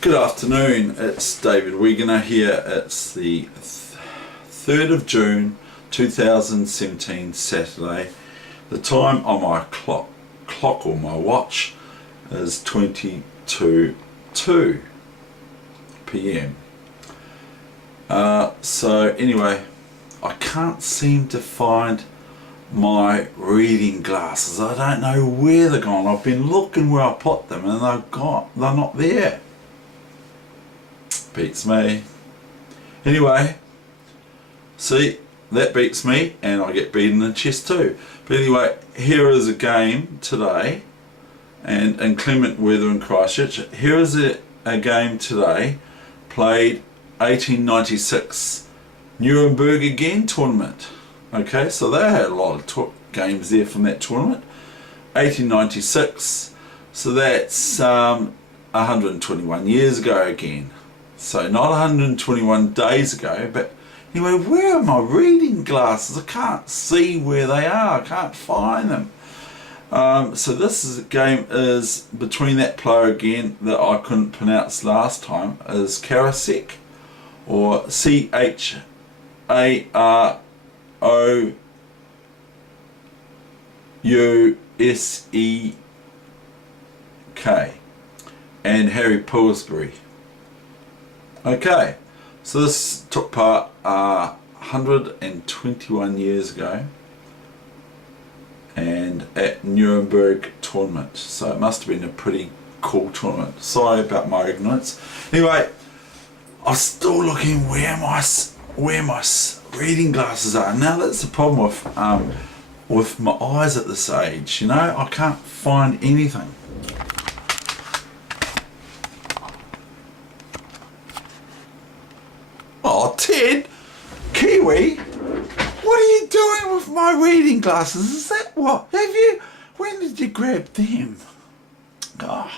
Good afternoon, it's David Weegenaar here. It's the 3rd of June 2017, Saturday. The time on my clock or my watch is 22:02 p.m. So anyway, I can't seem to find my reading glasses. I don't know where they're gone. I've been looking where I put them and they're not there. Beats me. Anyway, see, that beats me and I get beaten in the chest too. But anyway, here is a game today, and inclement weather in Christchurch. Here is a game today, played 1896 Nuremberg again tournament. Okay, so they had a lot of games there from that tournament. 1896, so that's 121 years ago again. So not 121 days ago, but anyway, where are my reading glasses? I can't see where they are. I can't find them. So this game is between that player again that I couldn't pronounce last time, is Karasek, or Charosek, and Harry Pillsbury. Okay, so this took part 121 years ago and at Nuremberg tournament, so it must have been a pretty cool tournament. Sorry about my ignorance. Anyway, I'm still looking where my reading glasses are. Now that's the problem with my eyes at this age, you know, I can't find anything. Oh, Ted, Kiwi, what are you doing with my reading glasses? Is that what? When did you grab them? Oh,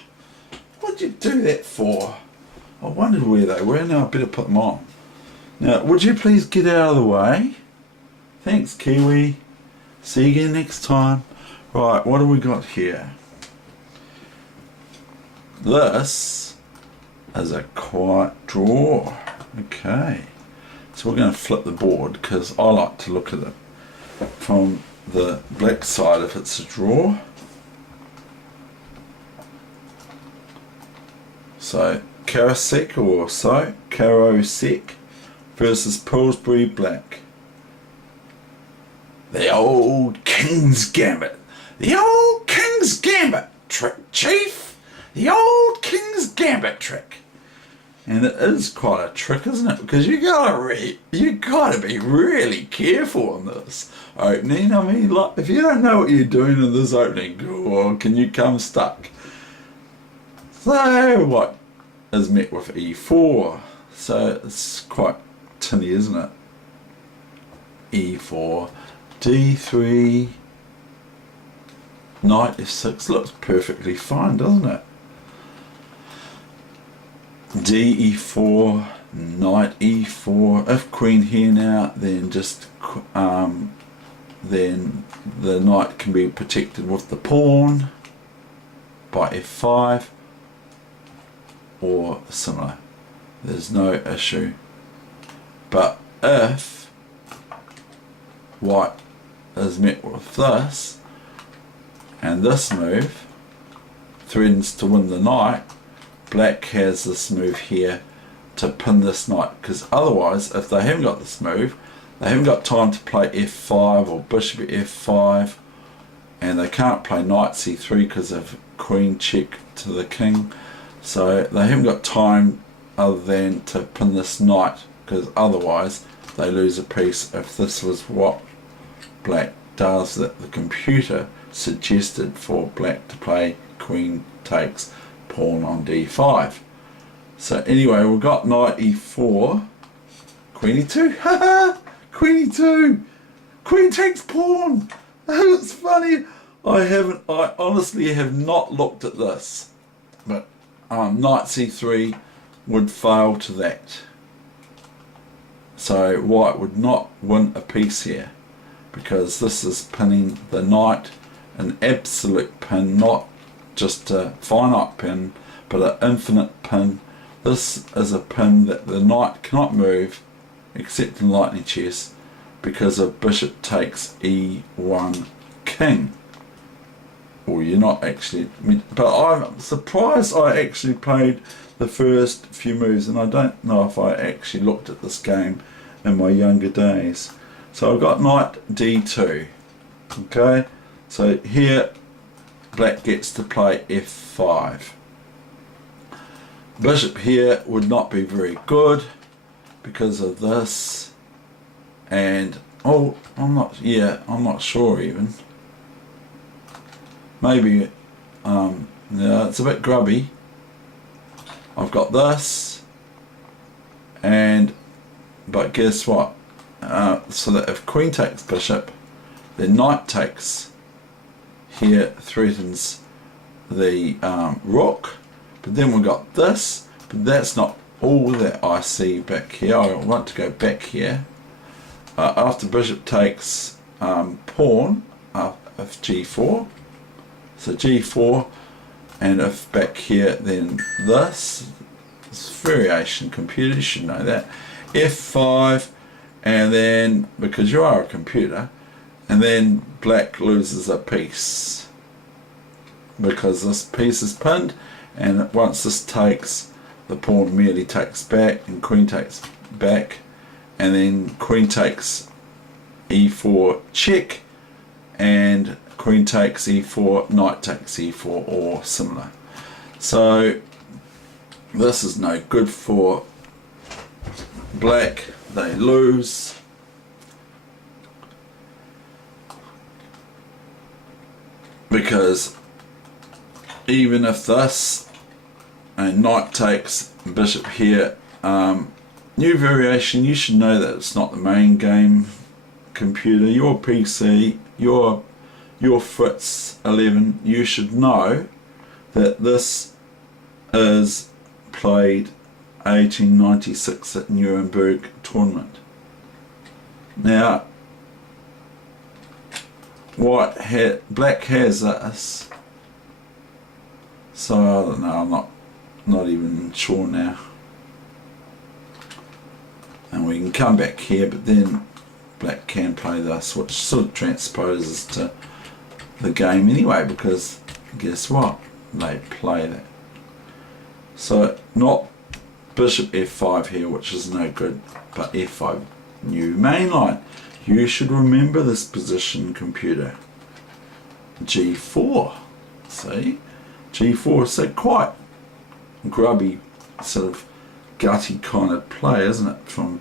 what did you do that for? I wondered where they were. Now I better put them on. Now, would you please get out of the way? Thanks, Kiwi. See you again next time. Right, what have we got here? This is a quiet draw. Okay, so we're going to flip the board because I like to look at it from the black side if it's a draw. So Karasek versus Pillsbury Black. The old King's Gambit. The old King's Gambit trick, Chief. The old King's Gambit trick. And it is quite a trick, isn't it? Because you gotta be really careful on this opening. I mean, like, if you don't know what you're doing in this opening, oh, can you come stuck? So what is met with E4? So it's quite tinny, isn't it? E4, D3, Knight F6 looks perfectly fine, doesn't it? D4, Knight E4. If Queen here now, then just then the Knight can be protected with the pawn by F5 or similar. There's no issue. But if White is met with this, and this move threatens to win the Knight, Black has this move here to pin this Knight, because otherwise, if they haven't got this move, they haven't got time to play F5 or Bishop F5, and they can't play Knight C3 because of Queen check to the King. So they haven't got time other than to pin this Knight, because otherwise they lose a piece. If this was what Black does, that the computer suggested for Black to play Queen takes pawn on D5. So anyway, we've got Knight E4, Queen E2, haha, Queen E2, Queen takes pawn. It's funny. I honestly have not looked at this, but Knight C3 would fail to that. So White would not win a piece here, because this is pinning the Knight, an absolute pin, not just a finite pin, but an infinite pin This is a pin that the knight cannot move except in lightning chess because of bishop takes e1 king. Well, you're not actually, but I'm surprised I actually played the first few moves, and I don't know if I actually looked at this game in my younger days. So I've got knight d2. Okay, so here black gets to play f5. Bishop here would not be very good because of this, and oh, I'm not sure even. Maybe yeah, it's a bit grubby. I've got this, but guess what? So that if queen takes bishop, then knight takes here, threatens the rook. But then we've got this, but that's not all that I see back here. I want to go back here. After bishop takes pawn, if g4, so g4, and if back here, then this variation computer, you should know that, f5, and then, because you are a computer, and then black loses a piece because this piece is pinned, and once this takes, the pawn merely takes back and queen takes back, and then queen takes e4 check, and queen takes e4, knight takes e4, or similar. So this is no good for black. They lose. Because even if this and knight takes bishop here, new variation, you should know that it's not the main game computer. Your PC, your Fritz 11, you should know that this is played 1896 at Nuremberg tournament. Now black has this, so I don't know, I'm not even sure now. And we can come back here, but then black can play this, which sort of transposes to the game anyway, because guess what, they play that. So not bishop f5 here, which is no good, but f5, new main line. You should remember this position, computer. g4, see, g4, so quite grubby, sort of gutty kind of play, isn't it, from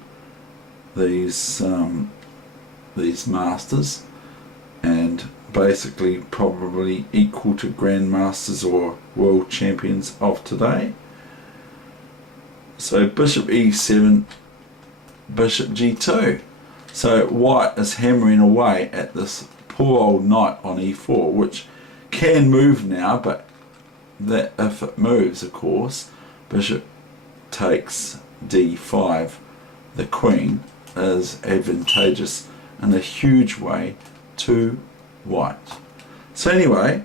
these masters, and basically probably equal to grandmasters or world champions of today. So bishop e7, bishop g2. So white is hammering away at this poor old knight on e4, which can move now, but that if it moves, of course, bishop takes d5, the queen, is advantageous in a huge way to white. So anyway,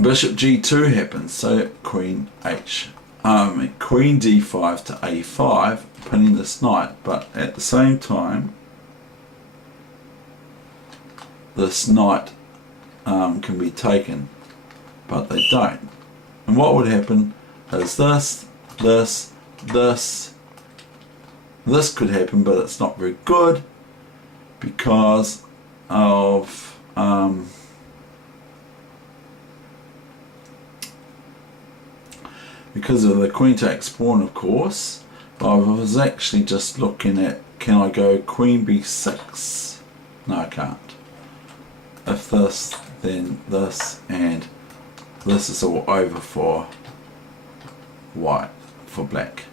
bishop g2 happens, so queen queen d5 to a5, pinning this knight, but at the same time this knight can be taken, but they don't. And what would happen is this could happen, but it's not very good because of the queen takes pawn, of course. But I was actually just looking at, can I go queen b6? No, I can't. If this, then this, and this is all over for white, for black,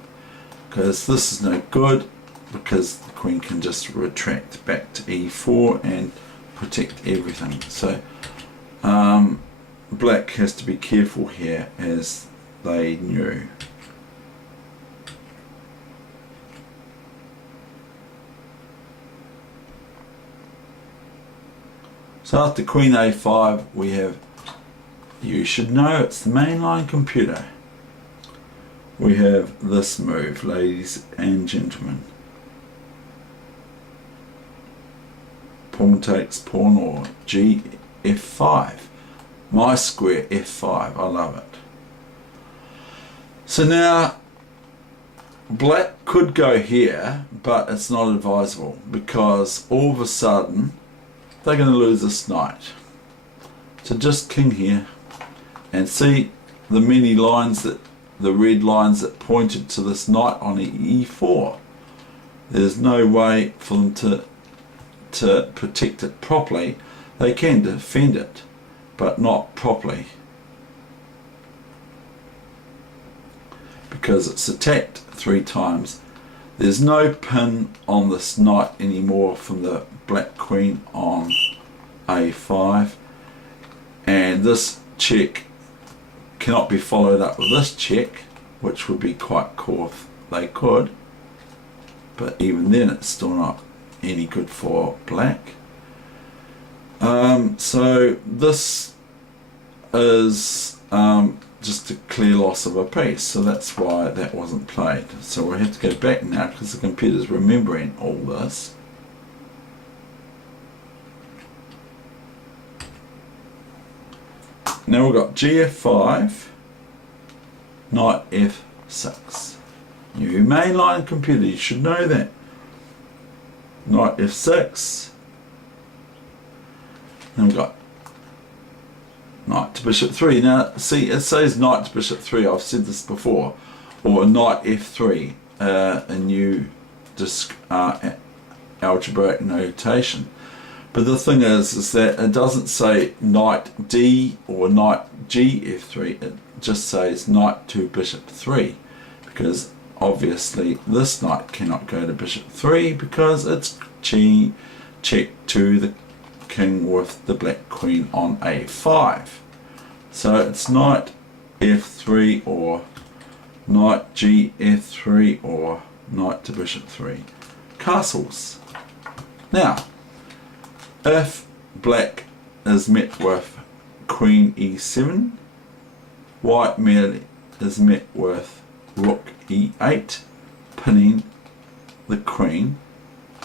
because this is no good, because the queen can just retract back to e4 and protect everything. So black has to be careful here, as they knew. So after queen a5 we have, you should know, it's the mainline computer, we have this move, ladies and gentlemen. Pawn takes pawn, or G F5. My square F5, I love it. So now black could go here, but it's not advisable because all of a sudden they're going to lose this knight. So just king here, and see the many lines, that the red lines that pointed to this knight on E4. There's no way for them to protect it properly. They can defend it, but not properly, because it's attacked 3 times. There's no pin on this knight anymore from the black queen on A5, and this check cannot be followed up with this check, which would be quite cool if they could, but even then it's still not any good for black. So this is just a clear loss of a piece, so that's why that wasn't played. So we'll have to go back now because the computer's remembering all this. Now we've got GF5, knight F6. New mainline computer, you should know that. Knight F6. Then we've got knight to bishop 3. Now see, it says knight to bishop 3, I've said this before, or knight F3, a new algebraic notation. But the thing is that it doesn't say knight D or knight G F3, it just says knight to bishop 3, because obviously this knight cannot go to bishop 3 because it's check to the king with the black queen on A5. So it's knight F3 or knight G F3 or knight to bishop 3. Castles. Now, if black is met with queen E7, white merely is met with rook E8, pinning the queen,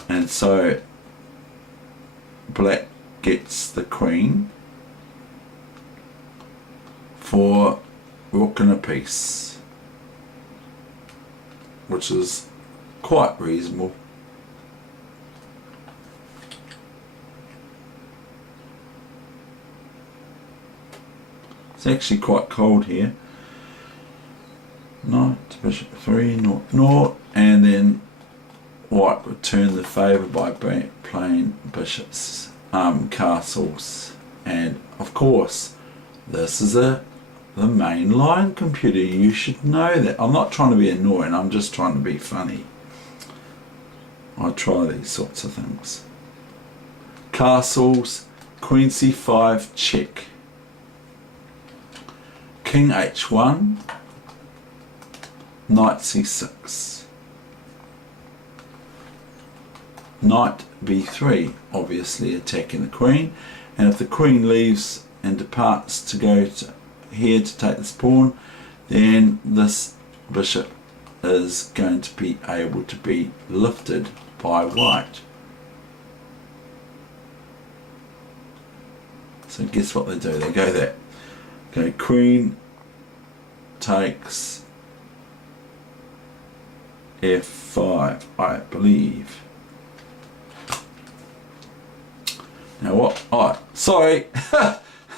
and so black gets the queen for rook and a piece, which is quite reasonable. It's actually quite cold here. Knight to bishop 3, naught, and then white would turn the favour by playing bishops, castles, and of course this is the main line computer. You should know that. I'm not trying to be annoying, I'm just trying to be funny. I try these sorts of things. Castles, queen C5, check. King H1, knight C6. Knight B3, obviously attacking the queen, and if the queen leaves and departs to go to here to take this pawn, then this bishop is going to be able to be lifted by white. So guess what they do? They go that. Okay, queen takes F5, I believe. Now what? Oh, sorry,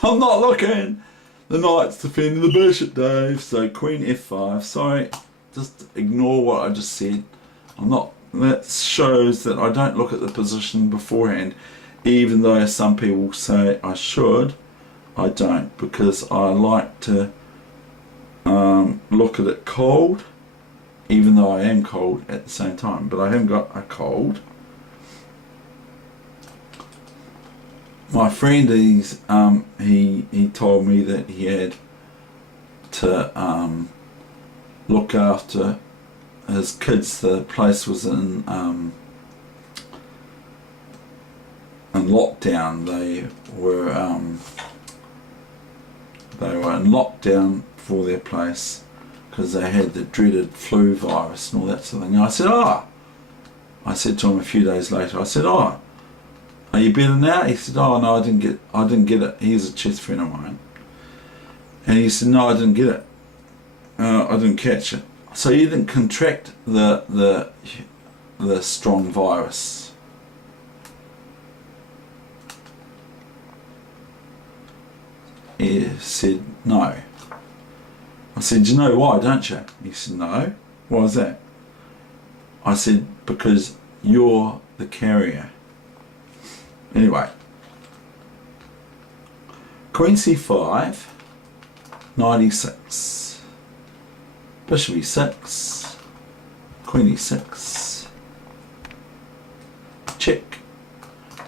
I'm not looking. The knight's defending the bishop, Dave. So queen F5. Sorry, just ignore what I just said. I'm not. That shows that I don't look at the position beforehand, even though some people say I should. I don't, because I like to look at it cold, even though I am cold at the same time. But I haven't got a cold. My friend, he told me that he had to look after his kids. The place was in lockdown. They were in lockdown for their place, because they had the dreaded flu virus and all that sort of thing. And I said to him a few days later, I said, "Oh, are you better now?" He said, "Oh no, I didn't get it." He's a chess friend of mine, and he said, "No, I didn't get it. I didn't catch it." So you didn't contract the strong virus. He said, "No." I said, "You know why, don't you?" He said, "No. Why is that?" I said, "Because you're the carrier." Anyway, Queen C5, Knight E6, Bishop E6, Queen E6, check,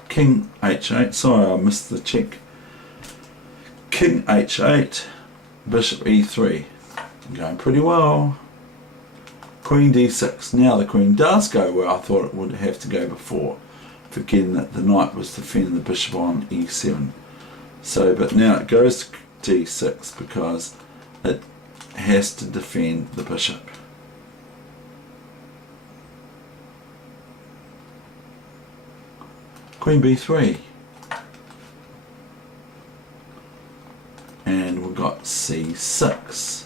King H8, sorry I missed the check, King H8, Bishop E3, going pretty well. Queen D6, now the Queen does go where I thought it would have to go before, forgetting that the Knight was defending the Bishop on E7. So, but now it goes to D6 because it has to defend the Bishop. Queen B3. And we've got C6.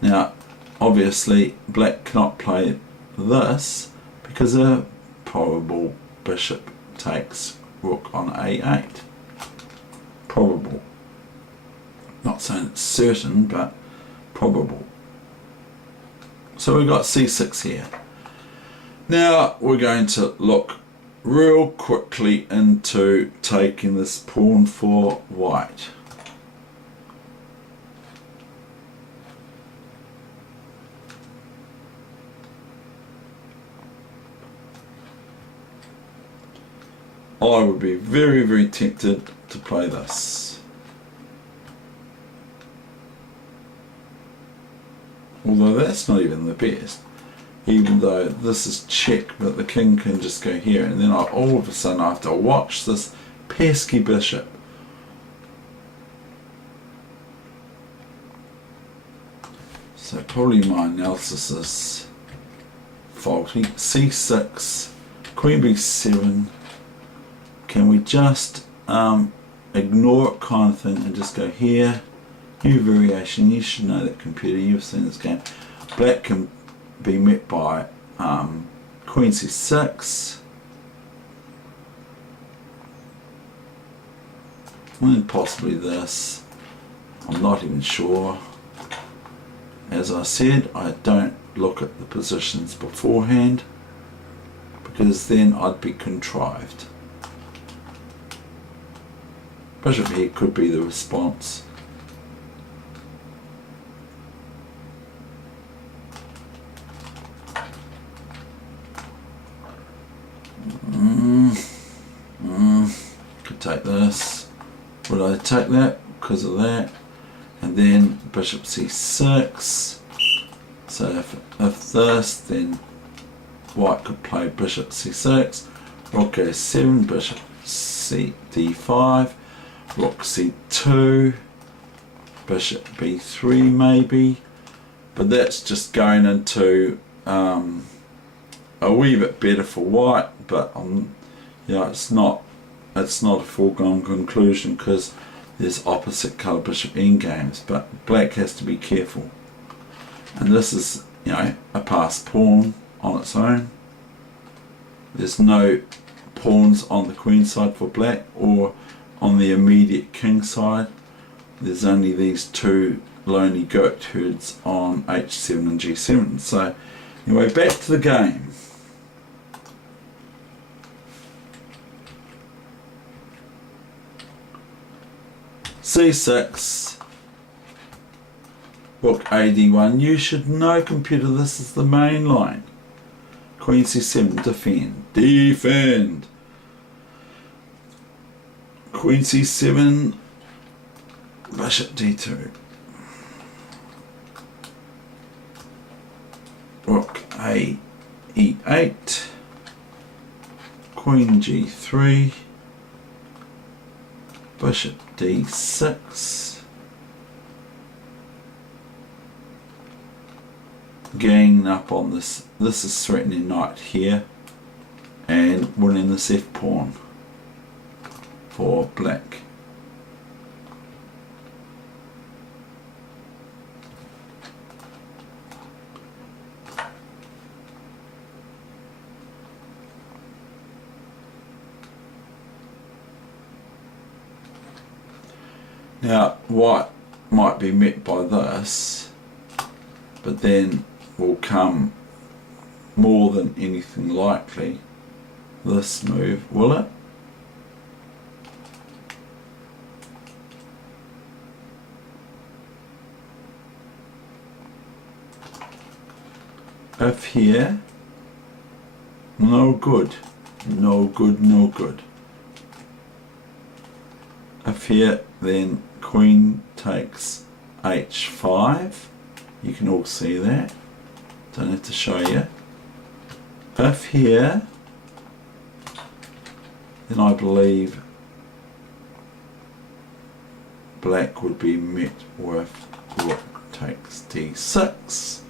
Now, obviously, black cannot play this because a probable bishop takes rook on A8. Probable. Not saying it's certain, but probable. So we've got C6 here. Now we're going to look real quickly into taking this pawn for white. I would be very, very tempted to play this. Although that's not even the best. Even though this is check, but the king can just go here, and then all of a sudden I have to watch this pesky bishop. So probably my analysis is faulty. C6, Queen B7. Can we just ignore it kind of thing and just go here? New variation. You should know that, computer. You've seen this game. Black can be met by Queen C6. And possibly this. I'm not even sure. As I said, I don't look at the positions beforehand because then I'd be contrived. Bishop here could be the response. Could take this. Would I take that because of that? And then Bishop C6. So if this, then white could play Bishop C6. Rook goes 7, Bishop C D5. Rook C2, Bishop B3 maybe, but that's just going into a wee bit better for white, but you know, it's not a foregone conclusion because there's opposite colour bishop endgames, but black has to be careful. And this is, you know, a passed pawn on its own. There's no pawns on the queen side for black or on the immediate king side. There's only these two lonely goat herds on H7 and G7. So anyway, back to the game. C6, Rook AD1. You should know, computer, this is the main line. Queen C7, defend. Defend! Queen C7, Bishop D2. Rook A E8. Queen G3. Bishop D6. ganging up on this. This is threatening knight here and winning this f pawn for black. Now white might be met by this, but then will come more than anything likely this move, will it? If here, no good, no good, no good. If here, then queen takes h5. You can all see that. Don't have to show you. If here, then I believe black would be met with rook takes d6.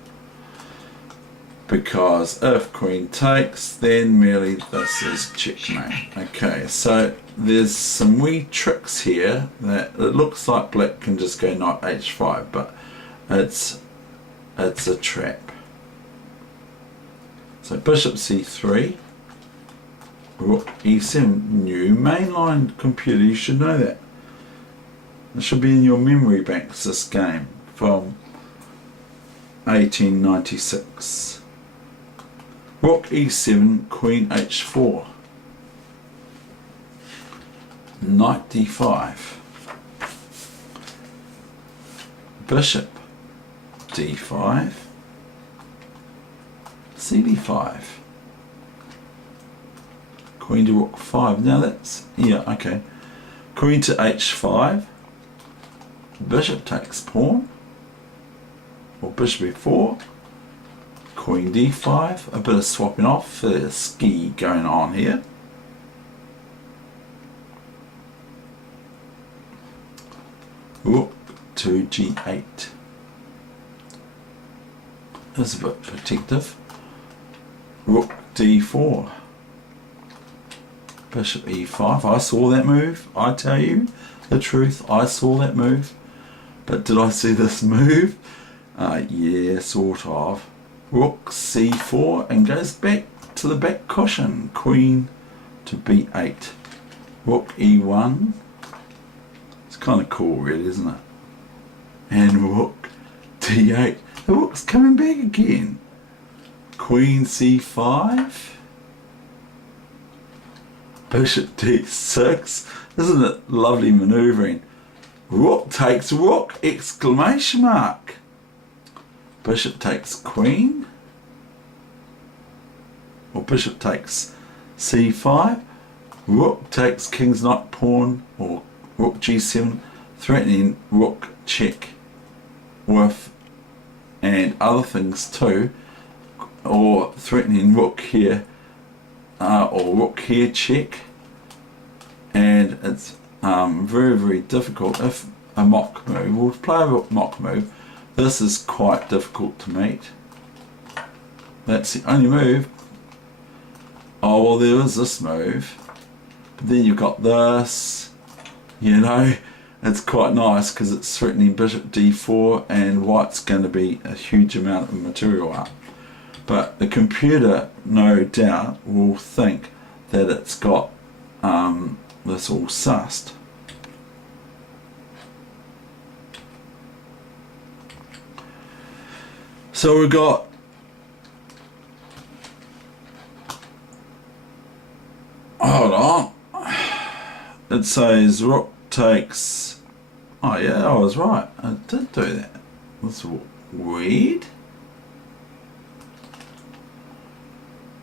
Because if queen takes, then merely this is checkmate. Okay, so there's some wee tricks here that it looks like black can just go knight h5, but it's a trap. So bishop c3, rook e7, new mainline computer, you should know that. It should be in your memory banks, this game from 1896. Rook e7, queen h4, knight d5, bishop d5, cd5, queen to rook 5. Now that's, yeah, okay. Queen to h5, bishop takes pawn, or bishop e4, queen d5, a bit of swapping off, ski going on here. Rook to g8. That's a bit protective. Rook d4. Bishop e5. I saw that move. I tell you the truth, I saw that move. But did I see this move? Yeah, sort of. Rook c4 and goes back to the back cushion. Queen to b8. Rook e1. It's kind of cool really, isn't it? And rook d8. The rook's coming back again. Queen c5. Bishop d6. Isn't it lovely manoeuvring? Rook takes rook! Exclamation mark. Bishop takes queen, or bishop takes c5, rook takes king's knight pawn, or rook g7, threatening rook check with, and other things too, or threatening rook here, or rook here check, and it's very, very difficult. If a mock move, we'll play a mock move. This is quite difficult to meet. That's the only move. Oh, well, there is this move. But then you've got this. You know, it's quite nice because it's threatening bishop d4 and white's going to be a huge amount of material up. But the computer, no doubt, will think that it's got this all sussed. So we've got hold on. It says rook takes. Oh yeah, I was right. I did do that. That's weird.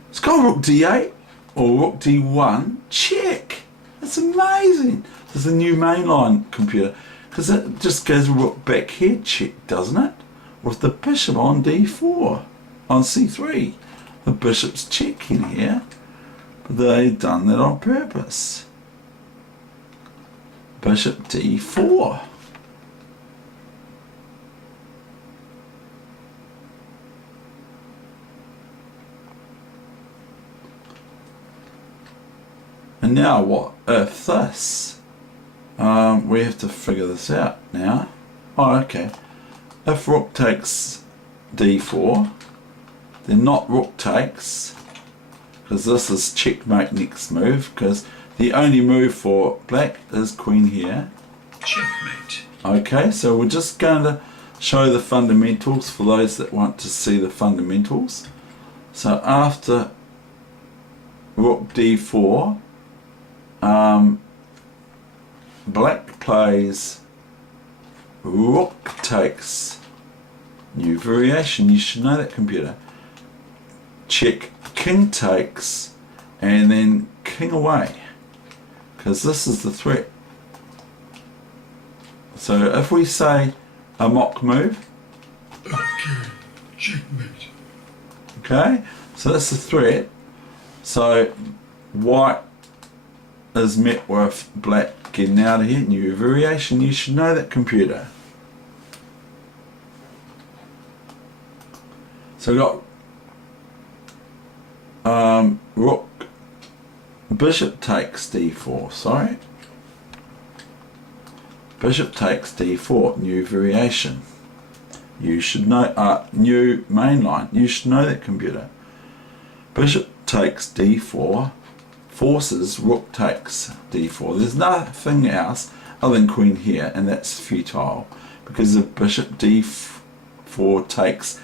It's got rook d8 or rook d1. Check. That's amazing. There's a new mainline computer because it just goes rook back here. Check, doesn't it? With the bishop on d4, on c3. The bishop's checking here, but they've done that on purpose. Bishop d4. And now what if this? We have to figure this out now. Oh, okay. If rook takes d4, then not rook takes, because this is checkmate next move, because the only move for black is queen here. Checkmate. Okay, so we're just going to show the fundamentals for those that want to see the fundamentals. So after rook d4, black plays rook takes, new variation, you should know that, computer. Check, king takes, and then king away, because this is the threat. So if we say a mock move, Okay, checkmate. okay, so that's the threat. So white is met with black getting out of here, new variation, you should know that, computer. So we've got rook, bishop takes d4, sorry. Bishop takes d4, new variation. You should know, new main line, you should know that, computer. Bishop takes d4, forces rook takes d4. There's nothing else other than queen here, and that's futile, because if bishop d4 takes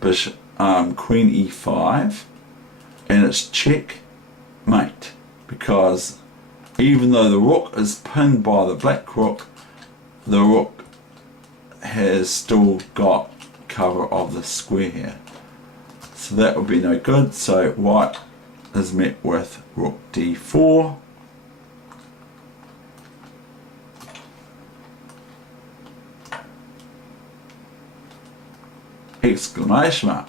bishop, queen e5, and it's checkmate, because even though the rook is pinned by the black rook, the rook has still got cover of the square here, so that would be no good. So white is met with rook d4, exclamation mark.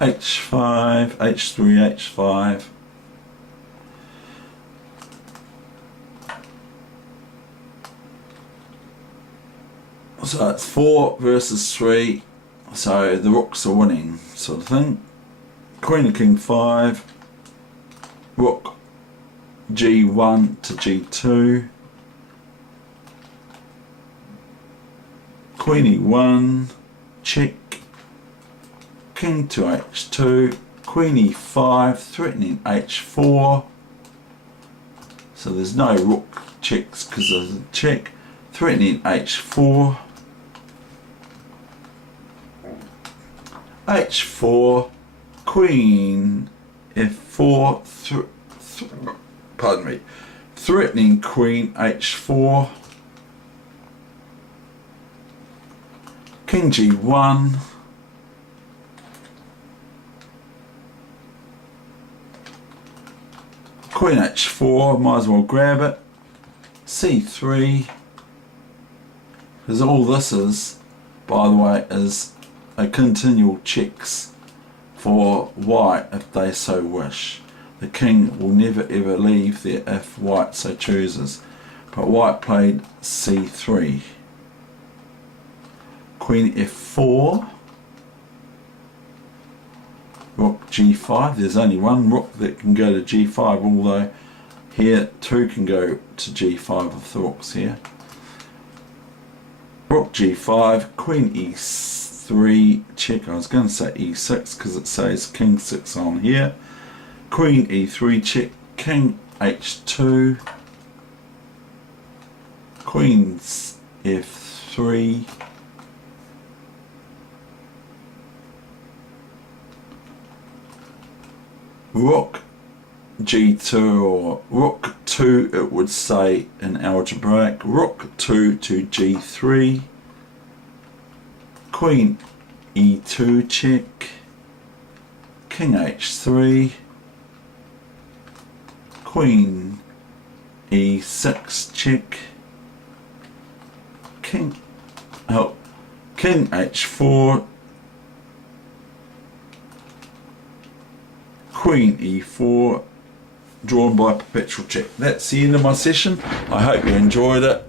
h5, h3, h5. So it's 4 versus 3, so the rooks are winning, sort of thing. Queen and king 5, rook g1 to g2, queen e1, check, king to h2, queen e5, threatening h4, so there's no rook checks because there's a check, threatening h4, h4, queen f4, pardon me, threatening queen h4, king g1, queen h4, might as well grab it, c3, because all this is, by the way, is a continual checks for white if they so wish. The king will never ever leave there if white so chooses, but white played c3, queen f4, rook g5. There's only one rook that can go to g5, although here two can go to g5 with the rooks here. Rook g5, queen e3, check. I was going to say e6 because it says king 6 on here. Queen e3, check, king h2, queen f3, rook g2, or rook 2 it would say in algebraic, rook 2 to g3, queen e2 check, king h3, queen e6 check, king h4, queen e4, drawn by perpetual check. That's the end of my session. I hope you enjoyed it.